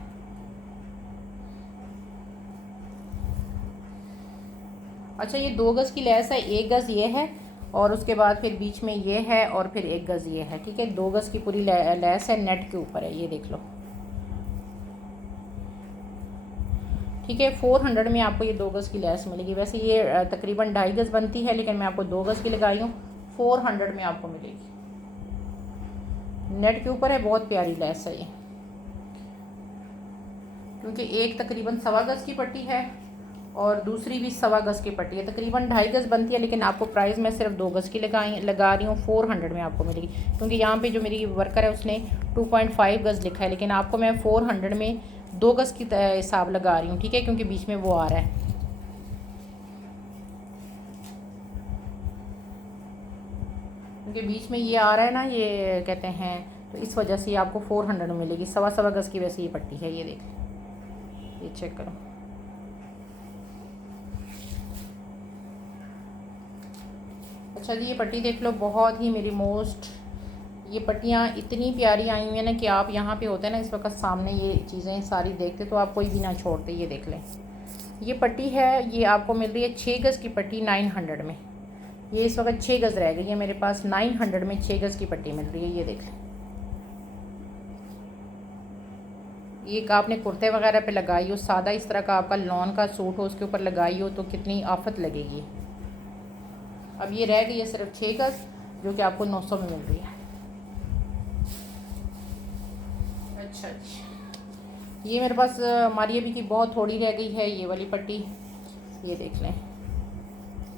अच्छा ये 2 गज़ की लेस है, 1 गज़ ये है और उसके बाद फिर बीच में ये है और फिर 1 गज़ ये है, ठीक है। 2 गज़ की पूरी लेस है, नेट के ऊपर है, ये देख लो, ठीक है। 400 में आपको ये 2 गज़ की लेस मिलेगी। वैसे ये तकरीबन 2.5 गज़ बनती है, लेकिन मैं आपको 2 गज़ की लगाई हूँ, 400 में आपको मिलेगी। नेट के ऊपर है, बहुत प्यारी लेस है ये, क्योंकि एक तकरीबन 1.25 गज़ की पट्टी है और दूसरी भी 1.25 गज़ की पट्टी है। तकरीबन 2.5 गज़ बनती है, लेकिन आपको प्राइस मैं सिर्फ 2 गज़ की लगा रही हूँ, 400 में आपको मिलेगी। क्योंकि यहाँ पे जो मेरी वर्कर है उसने 2.5 गज़ लिखा है, लेकिन आपको मैं 400 में 2 गज़ की हिसाब लगा रही हूँ, ठीक है, क्योंकि बीच में वो आ रहा है। क्योंकि बीच में ये आ रहा है ना, ये कहते हैं, तो इस वजह से आपको 400 में मिलेगी। 1.25 गज़ की वैसे ये पट्टी है, ये देख, ये चेक करो। अच्छा जी, ये पट्टी देख लो, बहुत ही मेरी मोस्ट, ये पट्टियाँ इतनी प्यारी आई हुई हैं ना कि आप यहाँ पे होते हैं ना इस वक्त सामने, ये चीज़ें सारी देखते तो आप कोई भी ना छोड़ते। ये देख लें, ये पट्टी है, ये आपको मिल रही है 6 गज़ की पट्टी 900 में। ये इस वक्त 6 गज़ रह गई है मेरे पास, 900 में 6 गज़ की पट्टी मिल रही है, ये देख लें। ये आपने कुर्ते वगैरह पे लगाई हो, सादा इस तरह का आपका लॉन का सूट हो, उसके ऊपर लगाई हो तो कितनी आफत लगेगी। अब ये रह गई है सिर्फ 6 गज़, जो कि आपको 900 में मिल रही है। अच्छा अच्छा, ये मेरे पास मारिया भी की बहुत थोड़ी रह गई है, ये वाली पट्टी, ये देख लें।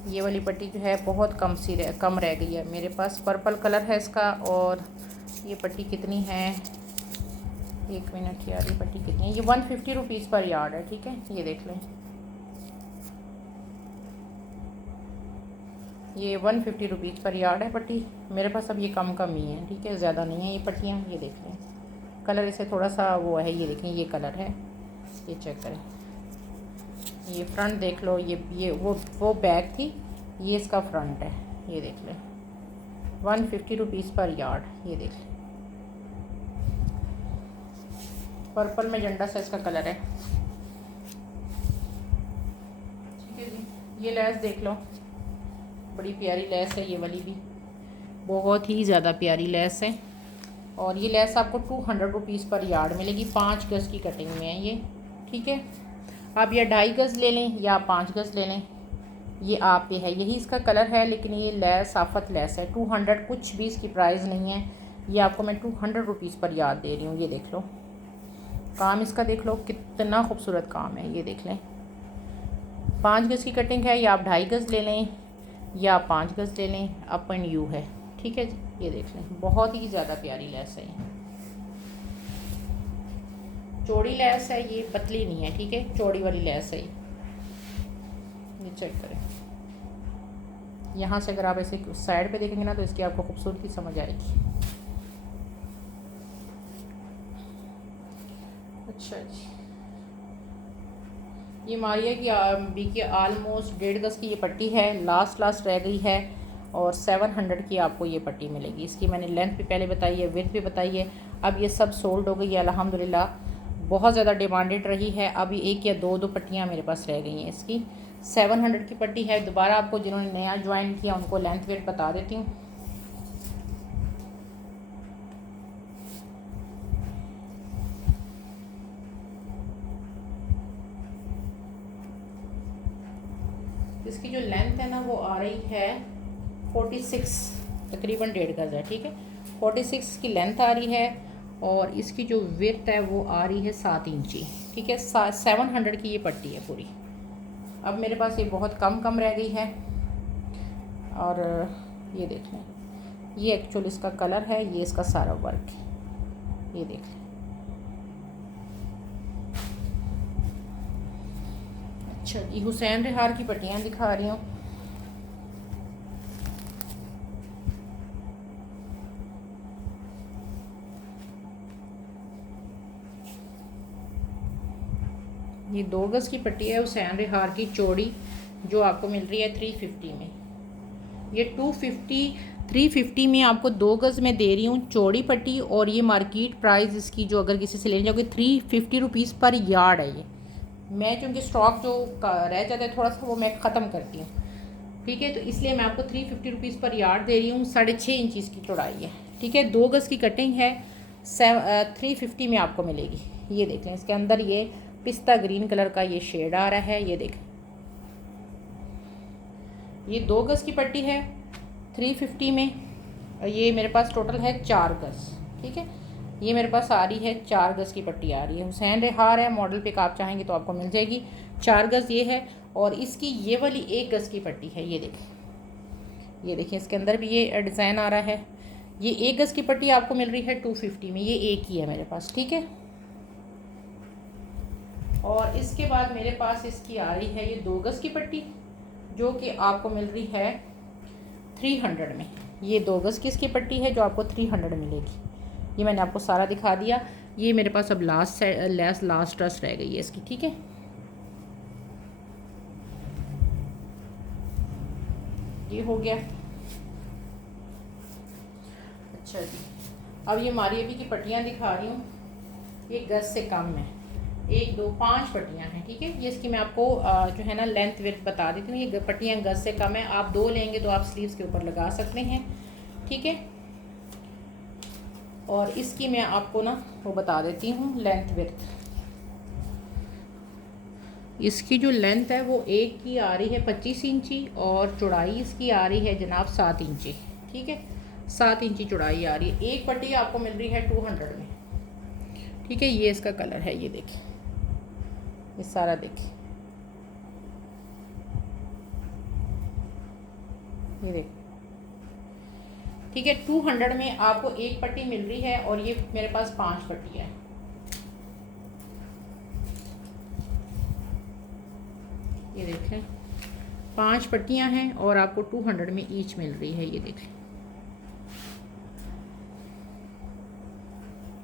ये वाली पट्टी जो है बहुत कम रह गई है मेरे पास। पर्पल कलर है इसका, और ये पट्टी कितनी है, 1 मिनट यार, ये पट्टी कितनी है, ये 150 रुपीज़ पर यार्ड है, ठीक है। ये देख लें, ये 150 रुपीज़ पर यार्ड है पट्टी मेरे पास। अब ये कम ही है, ठीक है, ज़्यादा नहीं है ये पट्टियाँ। ये देख लें, कलर इसे थोड़ा सा वो है, ये देखें, ये कलर है, ये चेक करें। ये फ्रंट देख लो, ये वो बैक थी, ये इसका फ्रंट है, ये देख लें, 150 रुपीज़ पर यार्ड। ये देख लें, पर्पल में झंडा सा इसका कलर है, ठीक है जी। ये लेस देख लो, बड़ी प्यारी लेस है, ये वाली भी बहुत ही ज़्यादा प्यारी लेस है। और ये लेस आपको 200 रुपीज़ पर यार्ड मिलेगी, 5 गज़ की कटिंग में है ये, ठीक है। आप या 2.5 गज़ ले लें या 5 गज़ ले लें, ये आप पे है। यही इसका कलर है, लेकिन ये लेस आफत लेस है, 200, कुछ भी इसकी प्राइस नहीं है। ये आपको मैं 200 रुपीज़ पर यार्ड दे रही हूँ। ये देख लो, काम इसका देख लो, कितना खूबसूरत काम है, ये देख लें। 5 गज़ की कटिंग है, या आप 2.5 गज़ ले लें या 5 गज़ ले लें, अप एंड यू है, ठीक है जी। ये देख लें, बहुत ही ज़्यादा प्यारी लेस है ये, चौड़ी लेस है, ये पतली नहीं है, ठीक है, चौड़ी वाली लेस है ये चेक करें। यहाँ से अगर आप ऐसे साइड पे देखेंगे ना तो इसकी आपको खूबसूरती समझ आएगी। अच्छा जी, ये मारिया की बी की आलमोस्ट 1.5 गज़ की ये पट्टी है, लास्ट रह गई है, और 700 की आपको ये पट्टी मिलेगी। इसकी मैंने लेंथ भी पहले बताई है, विड्थ भी बताई है। अब ये सब सोल्ड हो गई है अल्हम्दुलिल्लाह, बहुत ज़्यादा डिमांडेड रही है। अभी 1 या 2 पट्टियाँ मेरे पास रह गई हैं इसकी। 700 की पट्टी है। दोबारा आपको जिन्होंने नया ज्वाइन किया उनको लेंथ वेट बता देती हूँ। इसकी जो लेंथ है ना वो आ रही है 46, तकरीबन 1.5 गज़ है, ठीक है। 46 की लेंथ आ रही है, और इसकी जो विड्थ है वो आ रही है 7 इंची, ठीक है। 700 की ये पट्टी है पूरी। अब मेरे पास ये बहुत कम रह गई है, और ये देख लें, ये एक्चुअली इसका कलर है, ये इसका सारा वर्क है, ये देख लें। अच्छा जी, हुसैन रिहार की पट्टियाँ दिखा रही हूँ। ये 2 गज़ की पट्टी है हुसैन रिहार की चौड़ी, जो आपको मिल रही है 350 में। ये 350 में आपको 2 गज़ में दे रही हूँ चौड़ी पट्टी, और ये मार्केट प्राइस इसकी जो अगर किसी से लेने जाओगे 350 रुपीज़ पर यार्ड है ये। मैं चूँकि स्टॉक जो रह जाता है थोड़ा सा वो मैं ख़त्म करती हूँ, ठीक है। तो इसलिए मैं आपको 350 रुपीज़ पर यार्ड दे रही हूँ। 6.5 इंच इसकी चौड़ाई है, ठीक है। 2 गज़ की कटिंग है, 350 में आपको मिलेगी। ये देख लें, इसके अंदर ये पिस्ता ग्रीन कलर का ये शेड आ रहा है। ये देखें, ये 2 गज़ की पट्टी है 350 में। ये मेरे पास टोटल है 4 गज़, ठीक है। ये मेरे पास आ रही है 4 गज़ की पट्टी आ रही है। हुसैन रेहार है मॉडल पे, आप चाहेंगे तो आपको मिल जाएगी। 4 गज़ ये है, और इसकी ये वाली 1 गज़ की पट्टी है। ये देखें, ये देखिए, इसके अंदर भी ये डिज़ाइन आ रहा है। ये 1 गज़ की पट्टी आपको मिल रही है 250 में। ये एक ही है मेरे पास, ठीक है। और इसके बाद मेरे पास इसकी आ रही है ये 2 गज़ की पट्टी, जो कि आपको मिल रही है 300 में। ये 2 गज़ की इसकी पट्टी है जो आपको 300 मिलेगी। ये मैंने आपको सारा दिखा दिया। ये मेरे पास अब लास्ट ट्रस्ट रह गई है इसकी, ठीक है। ये हो गया। अच्छा जी, अब ये मारियबी की पट्टियाँ दिखा रही हूँ। ये गज़ से कम है, 1 2 5 पट्टियाँ हैं, ठीक है। ये इसकी मैं आपको जो है ना लेंथ विड्थ बता देती हूँ। ये पट्टियाँ गज़ से कम है। आप 2 लेंगे तो आप स्लीव्स के ऊपर लगा सकते हैं, ठीक है। और इसकी मैं आपको ना वो बता देती हूँ लेंथ विड्थ। इसकी जो लेंथ है वो एक की आ रही है 25 इंची, और चौड़ाई इसकी आ रही है जनाब 7 इंची, ठीक है। 7 इंची चौड़ाई आ रही है। एक पट्टी आपको मिल रही है 200 में, ठीक है। ये इसका कलर है, ये देखिए, ये सारा देखिए, ये देखिए, ठीक है। 200 में आपको एक पट्टी मिल रही है, और ये मेरे पास 5 पट्टियाँ हैं। ये देखें, 5 पट्टियाँ हैं और आपको 200 में ईच मिल रही है। ये देखें,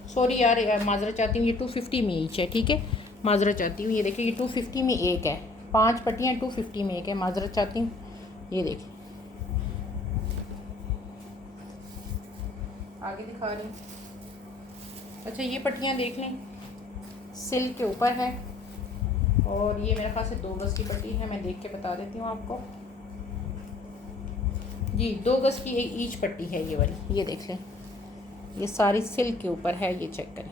सॉरी यार, माजरा चाहती हूँ, ये 250 में ईच है, ठीक है। माजरा चाहती हूँ, ये देखिए, ये 250 में एक है। 5 पट्टियाँ 250 में एक है, माजरा चाहती हूँ। ये देखिए, आगे दिखा रही हूँ। अच्छा, ये पट्टियाँ देख लें, सिल्क के ऊपर है, और ये मेरे पास 2 गज़ की पट्टी है। मैं देख के बता देती हूँ आपको जी। 2 गज़ की ईच पट्टी है ये वाली। ये देख लें, ये सारी सिल्क के ऊपर है। ये चेक करें,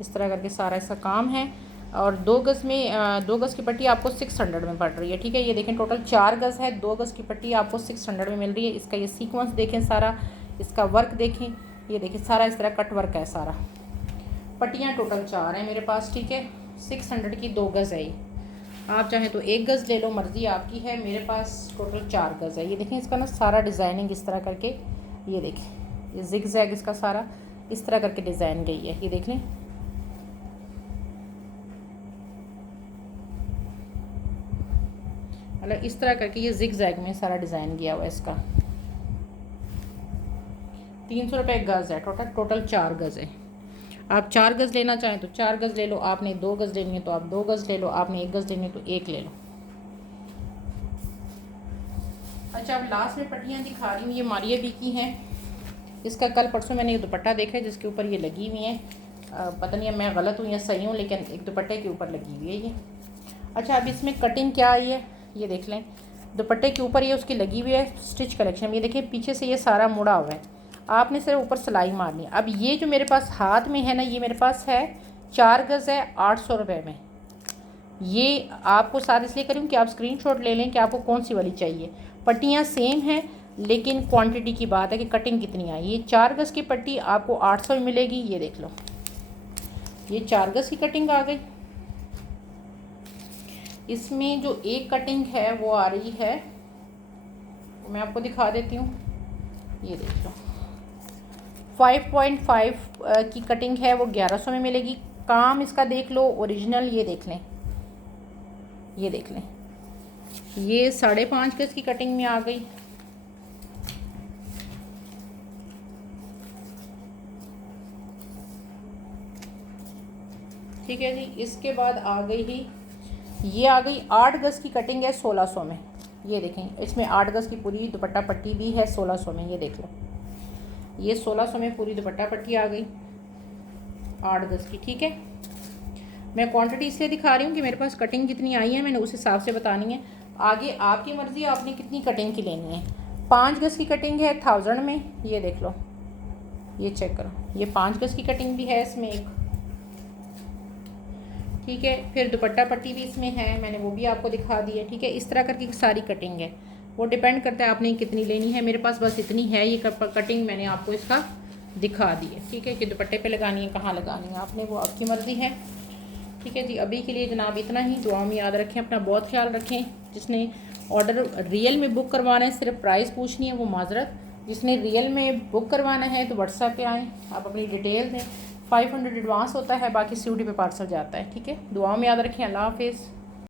इस तरह करके सारा इसका काम है। और 2 गज़ में 2 गज़ की पट्टी आपको 600 में पड़ रही है, ठीक है। ये देखें, टोटल 4 गज़ है, 2 गज़ की पट्टी आपको 600 में मिल रही है। इसका ये सीक्वेंस देखें, सारा इसका वर्क देखें। ये देखें, सारा इस तरह कट वर्क है सारा। पट्टियाँ टोटल 4 हैं मेरे पास, ठीक है। 600 की 2 गज़ है ये। आप चाहें तो 1 गज़ ले लो, मर्ज़ी आपकी है। मेरे पास टोटल 4 गज़ है। ये देखें, इसका ना सारा डिज़ाइनिंग इस तरह करके, ये देखें, ये जिग जैग इसका सारा इस तरह करके डिज़ाइन गई है। ये देख लें, मतलब इस तरह करके ये जिग जैग में सारा डिज़ाइन किया हुआ है इसका। 300 रुपये गज़ है। टोटल 4 गज़ है। आप 4 गज़ लेना चाहें तो 4 गज़ ले लो, आपने 2 गज़ लेनी है तो आप 2 गज़ ले लो, आपने 1 गज़ लेनी है तो 1 ले लो। अच्छा, अब लास्ट में पट्टियाँ दिखा रही हूँ, ये मारियबी की हैं। इसका कल परसों मैंने ये दुपट्टा देखा है जिसके ऊपर ये लगी हुई हैं। पता नहीं मैं गलत हूँ या सही हूँ, लेकिन एक दुपट्टे के ऊपर लगी हुई है ये। अच्छा, अब इसमें कटिंग क्या आई है ये देख लें। दुपट्टे के ऊपर ये उसकी लगी हुई है स्टिच कलेक्शन। ये देखिए, पीछे से ये सारा मुड़ा हुआ है, आपने सिर्फ ऊपर सिलाई मारनी है। अब ये जो मेरे पास हाथ में है ना, ये मेरे पास है 4 गज़ है 800 रुपये में। ये आपको साथ इसलिए करूँ कि आप स्क्रीनशॉट ले लें कि आपको कौन सी वाली चाहिए। पट्टियाँ सेम हैं, लेकिन क्वांटिटी की बात है कि कटिंग कितनी आई। ये 4 गज़ की पट्टी आपको 800 में मिलेगी। ये देख लो, ये 4 गज़ की कटिंग आ गई। इसमें जो एक कटिंग है वो आ रही है, मैं आपको दिखा देती हूँ। ये देख लो, 5.5 की कटिंग है, वो 1100 में मिलेगी। काम इसका देख लो, ओरिजिनल। ये देख लें, ये देख लें, ये 5.5 गज़ की कटिंग में आ गई। ठीक है जी। इसके बाद आ गई ही, ये आ गई 8 गज़ की कटिंग है 1600 में। ये देखें, इसमें 8 गज़ की पूरी दुपट्टा पट्टी भी है 1600 में। ये देख लो, ये 1600 में पूरी दुपट्टा पट्टी आ गई 8 गज़ की, ठीक है। मैं क्वांटिटी इसलिए दिखा रही हूँ कि मेरे पास कटिंग जितनी आई है मैंने उस हिसाब से बतानी है। आगे आपकी मर्ज़ी, आपने कितनी कटिंग की लेनी है। 5 गज़ की कटिंग है 1000 में, ये देख लो, ये चेक करो, ये 5 गज़ की कटिंग भी है इसमें एक, ठीक है। फिर दुपट्टा पट्टी भी इसमें है, मैंने वो भी आपको दिखा दी है, ठीक है। इस तरह करके सारी कटिंग है, वो डिपेंड करता है आपने कितनी लेनी है। मेरे पास बस इतनी है, ये कटिंग मैंने आपको इसका दिखा दी है, ठीक है, कि दुपट्टे पे लगानी है, कहाँ लगानी है आपने, वो आपकी मर्ज़ी है, ठीक है जी। अभी के लिए जनाब इतना ही। दुआ में याद रखें, अपना बहुत ख्याल रखें। जिसने ऑर्डर रियल में बुक करवाना है, सिर्फ प्राइस पूछनी है, वो माजरत। जिसने रियल में बुक करवाना है तो व्हाट्सएप पे आएँ, आप अपनी डिटेल दें। 500 एडवांस होता है, बाकी सीओडी पे पार्सल जाता है, ठीक है। दुआ में याद रखें। अल्लाह हाफिज़।